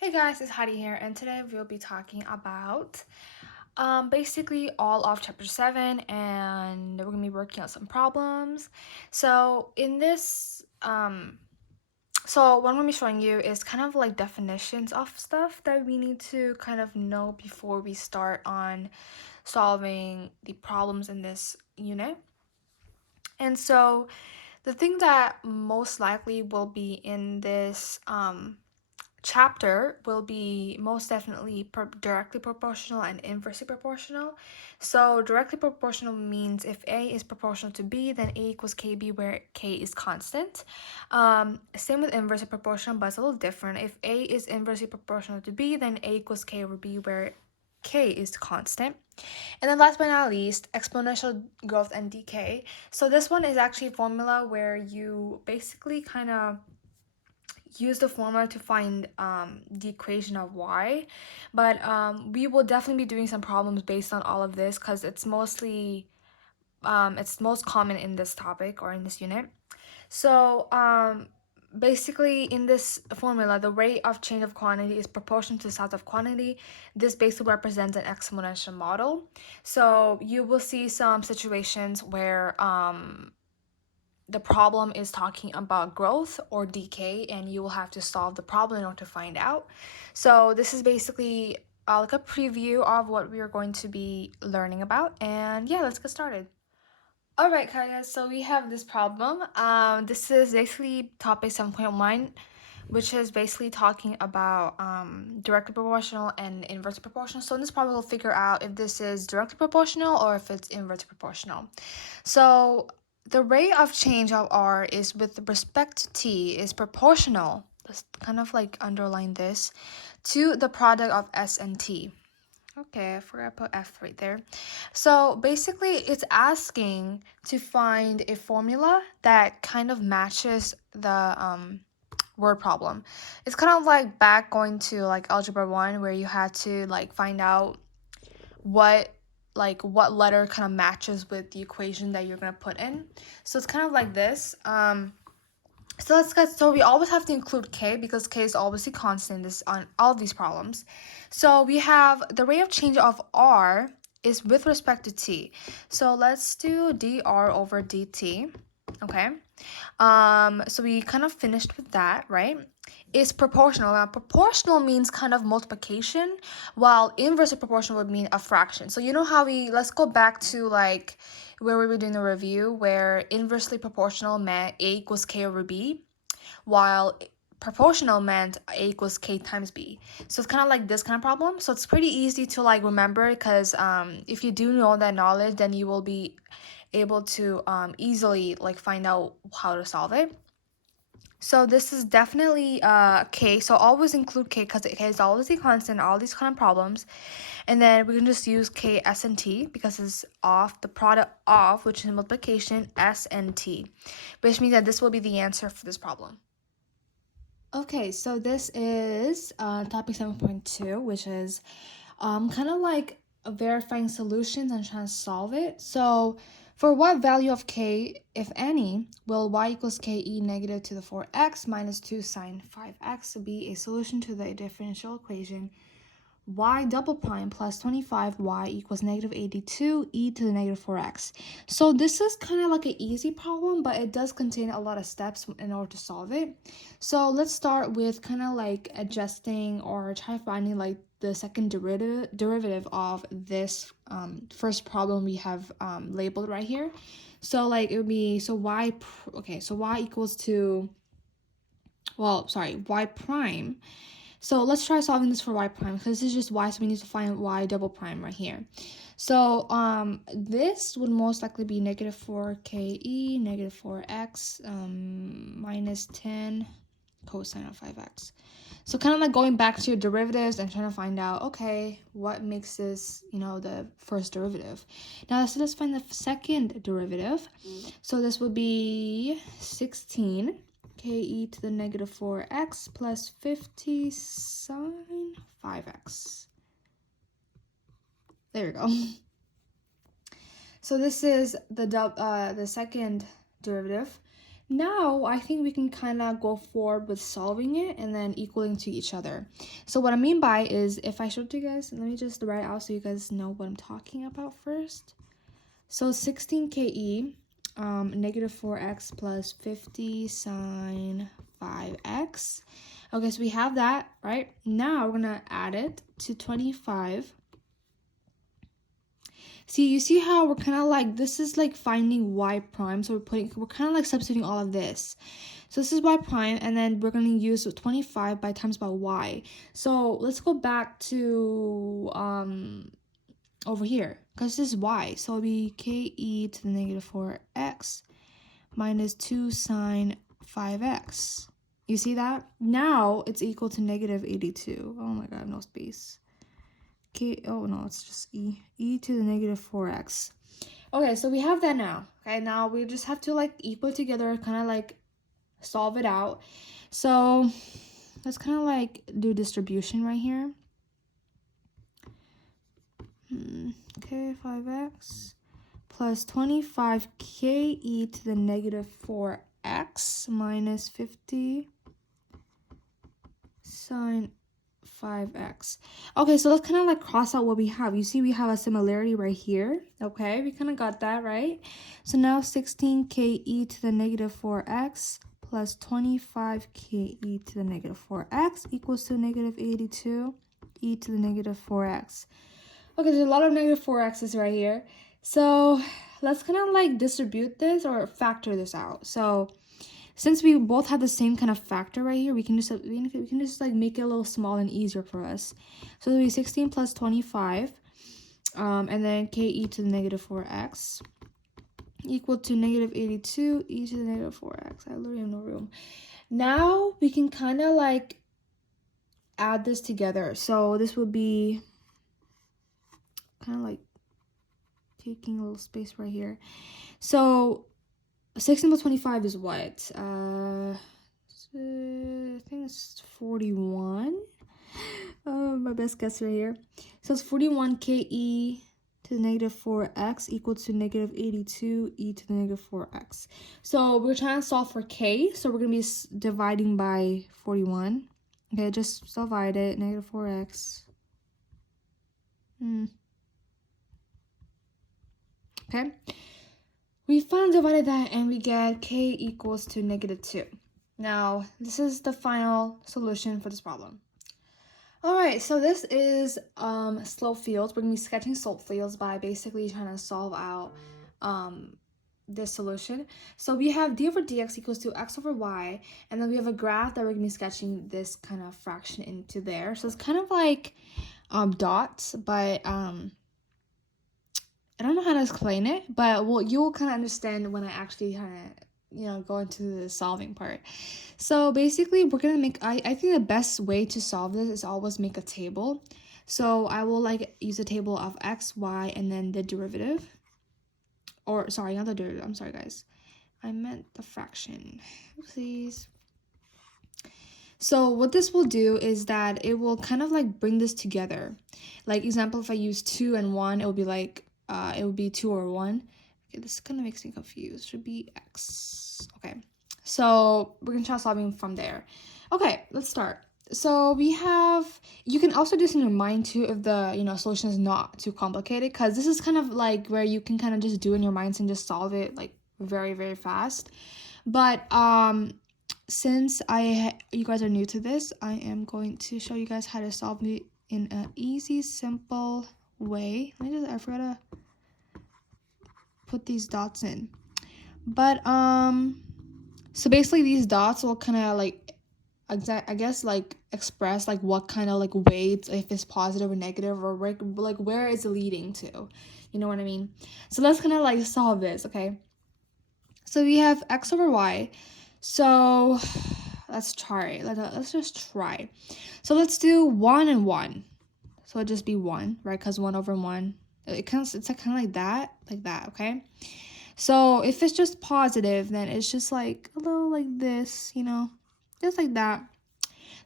Hey guys, it's Heidi here, and today we'll be talking about basically all of chapter 7, and we're gonna be working on some problems. So in this so what I'm gonna be showing you is kind of like definitions of stuff that we need to kind of know before we start on solving the problems in this unit. And so the thing that most likely will be in this chapter will be most definitely directly proportional and inversely proportional. So directly proportional means if A is proportional to B, then A equals KB, where K is constant. Same with inversely proportional, but it's a little different. If A is inversely proportional to B, then A equals K over B, where K is constant. And then last but not least, exponential growth and decay. So this one is actually a formula where you basically kind of use the formula to find the equation of y, but we will definitely be doing some problems based on all of this because it's mostly it's most common in this topic or in this unit. So basically in this formula, the rate of change of quantity is proportional to the size of quantity. This basically represents an exponential model. So you will see some situations where the problem is talking about growth or decay, and you will have to solve the problem in order to find out. So this is basically like a preview of what we are going to be learning about, and yeah, let's get started. All right, guys, so we have this problem. This is basically topic 7.1, which is basically talking about directly proportional and inversely proportional. So in this problem, we'll figure out if this is directly proportional or if it's inversely proportional. So the rate of change of R is with respect to T is proportional. Let's kind of like underline this to the product of S and T. Okay, I forgot to put F right there. So basically, it's asking to find a formula that kind of matches the word problem. It's kind of like back going to like algebra 1 where you had to like find out what what letter kind of matches with the equation that you're going to put in. So it's kind of like this. So we always have to include k because k is obviously constant this on all of these problems. So we have the rate of change of r is with respect to t. So let's do dr over dt. Okay. So we kind of finished with that, right? Is proportional. Now, proportional means kind of multiplication, while inversely proportional would mean a fraction. So you know how let's go back to like where we were doing the review, where inversely proportional meant A equals K over B, while proportional meant A equals K times B. So it's kind of like this kind of problem. So it's pretty easy to like remember because if you do know that knowledge, then you will be able to easily like find out how to solve it. So this is definitely k. So always include k because k is always a constant in all these kind of problems. And then we can just use k, s, and t because it's off the product of, which is multiplication, s and t, which means that this will be the answer for this problem. Okay, so this is topic 7.2, which is kind of like verifying solutions and trying to solve it. So for what value of k, if any, will y equals k e negative to the 4x minus 2 sine 5x be a solution to the differential equation y double prime plus 25y equals negative 82 e to the negative 4x. So this is kind of like an easy problem, but it does contain a lot of steps in order to solve it. So let's start with kind of like adjusting or try finding like the second derivative of this first problem we have labeled right here. So like it would be, so y equals to, y prime. So let's try solving this for y prime because this is just y, so we need to find y double prime right here. So this would most likely be negative 4ke negative 4x minus 10 cosine of 5x. So kind of like going back to your derivatives and trying to find out, okay, what makes this, the first derivative. Now, so let's find the second derivative. So this would be 16 ke to the negative 4x plus 50 sine 5x. There we go. So this is the second derivative. Now, I think we can kind of go forward with solving it and then equaling to each other. So what I mean by is, if I showed you guys, let me just write it out so you guys know what I'm talking about first. So 16ke, negative 4x plus 50 sine 5x. Okay, so we have that, right? Now we're gonna add it to 25. See, you see how we're kind of like, this is like finding y prime. So we're kind of like substituting all of this. So this is y prime, and then we're going to use 25 by times by y. So let's go back to over here, because this is y. So it'll be ke to the negative 4x minus 2 sine 5x. You see that? Now it's equal to negative 82. Oh my god, no space. Okay, oh no, it's just e to the negative 4x. Okay, so we have that now. Okay, now we just have to like equal together, kind of like solve it out. So let's kind of like do distribution right here. Okay, 5x plus 25ke to the negative 4x minus 50 sine 5x. Okay, so let's kind of like cross out what we have. You see we have a similarity right here. Okay, we kind of got that, right? So now 16ke to the negative 4x plus 25ke to the negative 4x equals to negative 82 e to the negative 4x. Okay, there's a lot of negative 4x's right here. So let's kind of like distribute this or factor this out. So since we both have the same kind of factor right here, we can just like make it a little small and easier for us. So it'll be 16 plus 25, and then ke to the negative 4x equal to negative 82 e to the negative 4x. I literally have no room. Now we can kind of like add this together. So this would be kind of like taking a little space right here. So 16 plus 25 is what? I think it's 41. My best guess right here. So it's 41 ke to the negative 4x equal to negative 82 e to the negative 4x. So we're trying to solve for k. So we're going to be dividing by 41. Okay, just divide it. Negative 4x. Okay. We finally divided that and we get k equals to negative 2. Now, this is the final solution for this problem. Alright, so this is slope fields. We're going to be sketching slope fields by basically trying to solve out this solution. So we have d over dx equals to x over y, and then we have a graph that we're going to be sketching this kind of fraction into there. So it's kind of like dots, but I don't know how to explain it, but you'll kind of understand when I actually kind of, go into the solving part. So basically, we're going to make, I think the best way to solve this is always make a table. So I will like use a table of x, y, and then the derivative. Or, sorry, not the derivative. I'm sorry, guys. I meant the fraction. Oopsies. So what this will do is that it will kind of like bring this together. Like example, if I use 2 and 1, it will be like, it would be 2 or 1. Okay, this kind of makes me confused. Should be x. Okay, so we're gonna try solving from there. Okay, let's start. So we have, you can also do this in your mind too if the solution is not too complicated, because this is kind of like where you can kind of just do in your minds and just solve it like very, very fast. But since you guys are new to this, I am going to show you guys how to solve it in an easy, simple way. I forgot to put these dots in. But so basically these dots will kind of like I guess like express like what kind of like weights, if it's positive or negative, or like where it's leading to. You know what I mean? So let's kind of like solve this, okay? So we have x over y. So let's try. Let's just try. So let's do 1 and 1. So it'll just be 1, right? Because 1 over 1. It's like kind of like that, okay? So if it's just positive, then it's just like a little like this, just like that.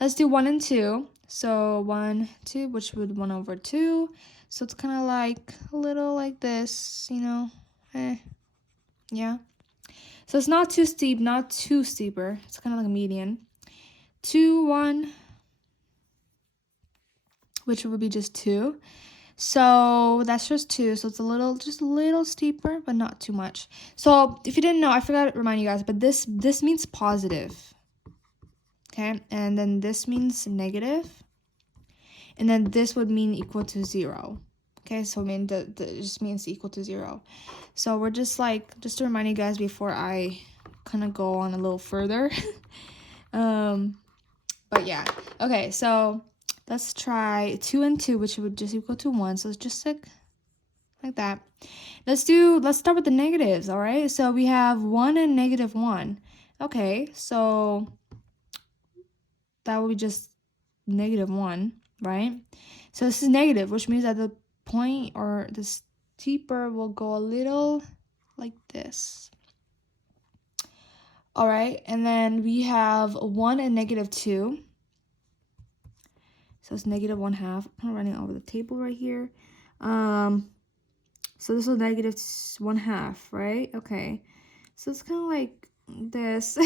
Let's do 1 and 2. So 1, 2, which would 1 over 2. So it's kind of like a little like this, yeah. So it's not too steep, not too steeper. It's kind of like a median. 2, 1, which would be just 2. So that's just 2. So it's just a little steeper, but not too much. So if you didn't know, I forgot to remind you guys, but this means positive. Okay, and then this means negative. And then this would mean equal to 0. Okay, so I mean, it just means equal to 0. So we're just to remind you guys before I kind of go on a little further. But yeah. Okay, so let's try 2 and 2, which would just equal to 1. So it's just like that. Let's start with the negatives, all right? So we have 1 and negative 1. Okay, so that would be just negative 1, right? So this is negative, which means that the point or the steeper will go a little like this. All right, and then we have 1 and negative 2. So it's negative 1/2. I'm running over the table right here. So this was negative 1/2, right? Okay. So it's kind of like this.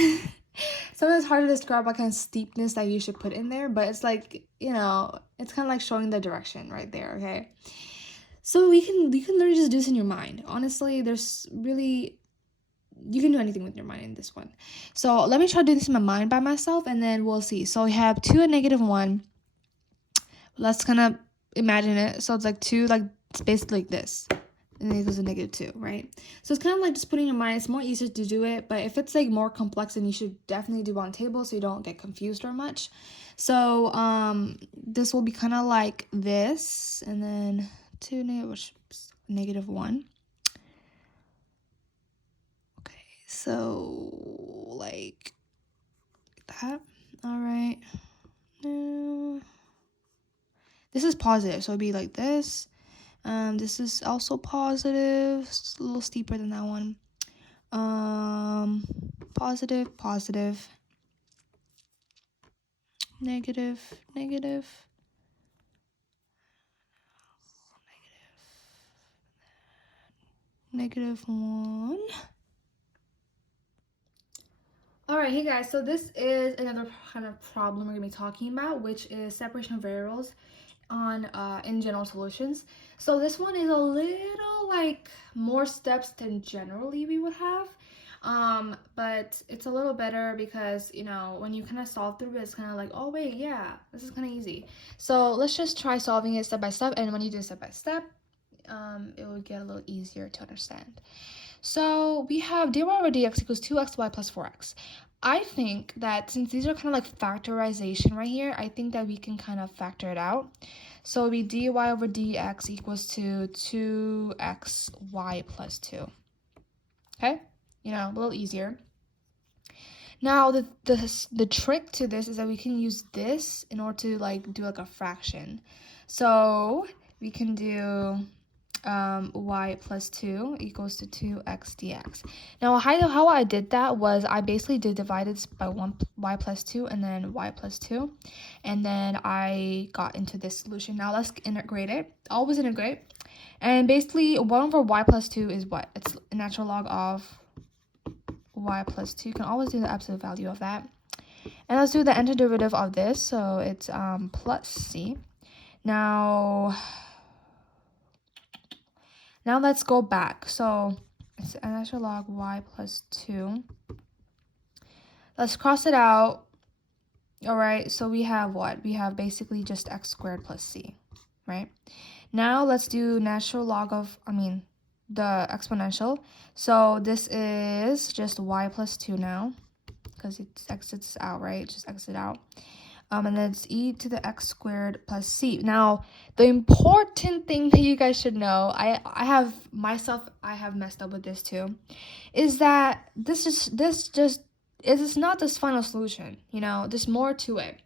Sometimes it's hard to describe what kind of steepness that you should put in there, but it's like, you know, it's kind of like showing the direction right there, okay? So you can literally just do this in your mind. Honestly, there's really, you can do anything with your mind in this one. So let me try to do this in my mind by myself, and then we'll see. So we have 2 and negative 1. Let's kind of imagine it. So it's like 2, like it's basically like this. And then it goes to negative 2, right? So it's kind of like just putting in your mind. It's more easier to do it, but if it's like more complex, then you should definitely do on table so you don't get confused or much. So this will be kind of like this, and then 2 negative 1. Okay, so like that. All right. This is positive, so it'd be like this. This is also positive. It's a little steeper than that one. Positive, positive. Negative, negative. Negative 1. Alright, hey guys, so this is another kind of problem we're going to be talking about, which is separation of variables on in general solutions. So this one is a little like more steps than generally we would have, but it's a little better because, you know, when you kind of solve through it, it's kind of like, oh wait, yeah, this is kind of easy. So let's just try solving it step by step, and when you do step by step, it will get a little easier to understand. So we have dy over dx equals 2xy plus 4x. I think that since these are kind of like factorization right here, I think that we can kind of factor it out. So it would be dy over dx equals to 2xy plus 2. Okay? You know, a little easier. Now, the trick to this is that we can use this in order to like do like a fraction. So we can do y plus 2 equals to 2x dx. Now, how I did that was I basically did divide this by y plus 2 and then y plus 2. And then I got into this solution. Now, let's integrate it. Always integrate. And basically, 1 over y plus 2 is what? It's a natural log of y plus 2. You can always do the absolute value of that. And let's do the antiderivative of this. So it's plus c. Now let's go back. So it's a natural log y plus 2. Let's cross it out. All right, so we have what? We have basically just x squared plus c, right? Now let's do natural log of, the exponential. So this is just y plus 2 now, because it exits out, right? Just exit out. And then it's e to the x squared plus c. Now, the important thing that you guys should know, I have messed up with this too, is that this is not this final solution. You know, there's more to it.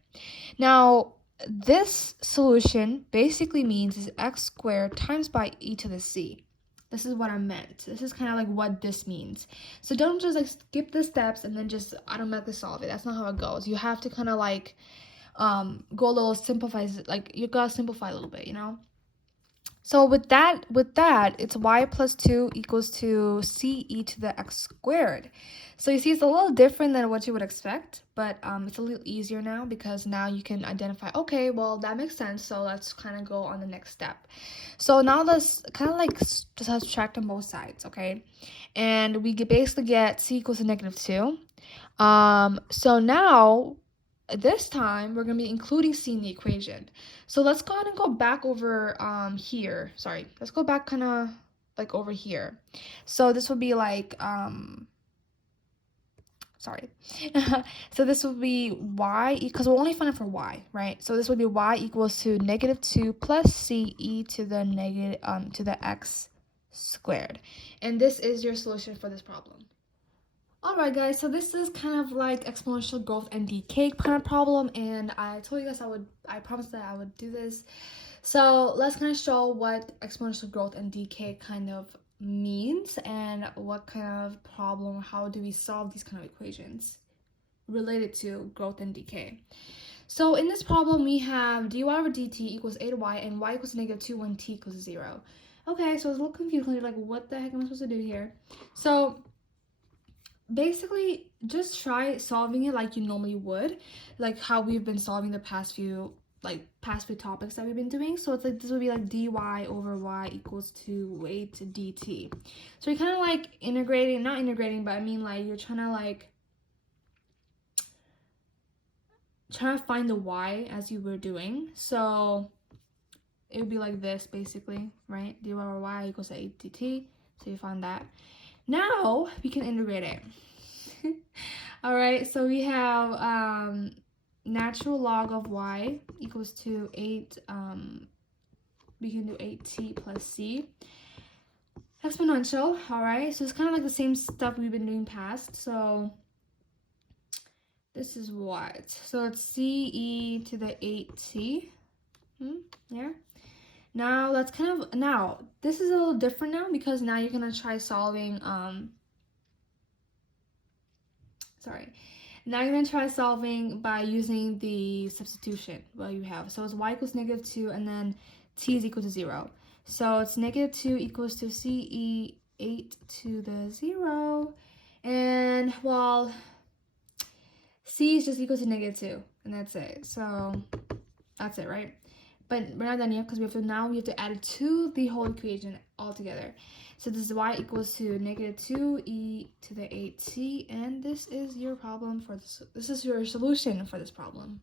Now, this solution basically means is x squared times by e to the c. This is what I meant. This is kind of like what this means. So don't just like skip the steps and then just automatically solve it. That's not how it goes. You have to kind of like go a little simplify, like you gotta simplify a little bit, you know. So with that, it's y plus 2 equals to c e to the x squared. So you see it's a little different than what you would expect, but it's a little easier now because now you can identify, okay, well, that makes sense, so let's kind of go on the next step. So now let's kind of like subtract on both sides, okay? And we basically get c equals to -2. So now this time we're going to be including c in the equation. So let's go ahead and go back over here. Sorry, let's go back kind of like over here. So this would be like sorry. So this would be y, because we're only finding for y, right? So this would be y equals to -2 plus c e to the to the x squared. And this is your solution for this problem. Alright guys, so this is kind of like exponential growth and decay kind of problem, and I told you guys I promised that I would do this. So let's kind of show what exponential growth and decay kind of means and what kind of problem, how do we solve these kind of equations related to growth and decay. So in this problem we have dy over dt equals 8y and y equals -2 when t equals 0. Okay, so it's a little confusing, you're like, what the heck am I supposed to do here? So basically just try solving it like you normally would, like how we've been solving the past few topics that we've been doing. So it's like this would be like dy over y equals to 8 dt. So you're kind of like integrating, not integrating, but I mean like you're trying to find the y as you were doing. So it would be like this basically, right? Dy over y equals to 8 dt. So you find that. Now we can integrate it. All right, so we have natural log of y equals to 8, we can do 8t plus c. Exponential, all right, so it's kind of like the same stuff we've been doing past. So this is what? So it's c e to the 8t, yeah. Now let's now this is a little different now because now you're gonna try solving, now you're going to try solving by using the substitution what you have. So it's y equals -2 and then t is equal to 0. So it's -2 equals to ce 8 to the 0. And well, c is just equal to -2 and that's it. So that's it, right? But we're not done yet because we have to add it to the whole equation altogether. So this is y equals to -2 e to the 8t, and this is your problem for this. This is your solution for this problem.